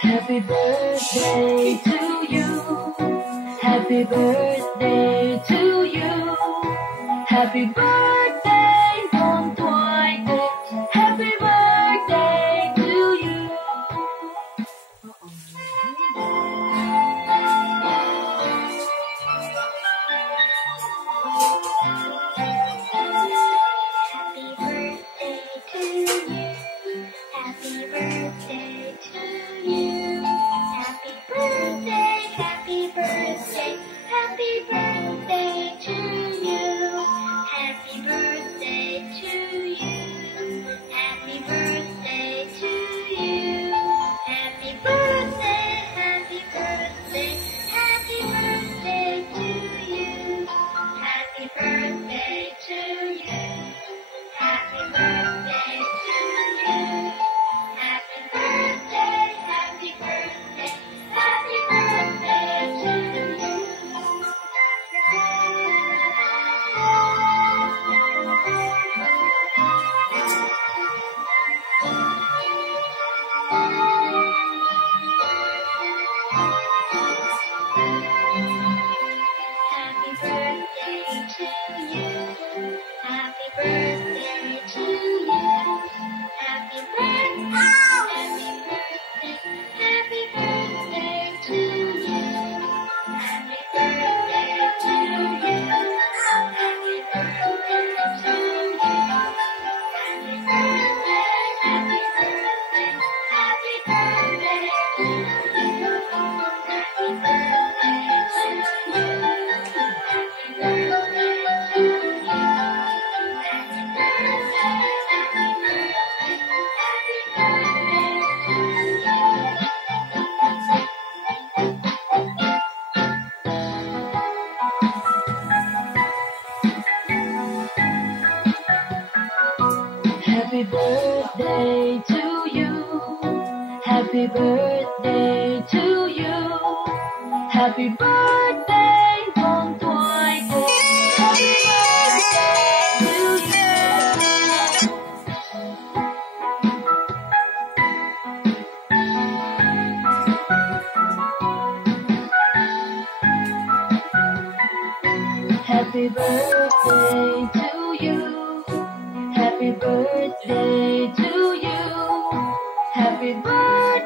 Happy birthday to you. Happy birthday to you. Happy birthday, mong tuổi Tết. Happy birthday to you. Happy birthday to you. Happy birthday, happy birthday, happy birthday to you. Happy birthday to you. Happy birthday to you. Happy birthday, happy birthday, happy birthday to you. Happy birthday to you. Happy birthday to you. Happy birthday, happy birthday, happy birthday to you. Happy birthday to you. Happy birthday to you. Happy birthday, happy birthday to you. Happy birthday to you. Happy birthday to you. Happy birthday, happy birthday, happy birthday to you. Happy birthday to you. Happy birthday to you. Happy birthday, happy birthday, happy birthday to you. Happy birthday to you. Happy birthday to you. Happy birthday, mong tuổi Tết. Happy birthday to you. Happy birthday to you. Happy birthday to you. Happy birthday.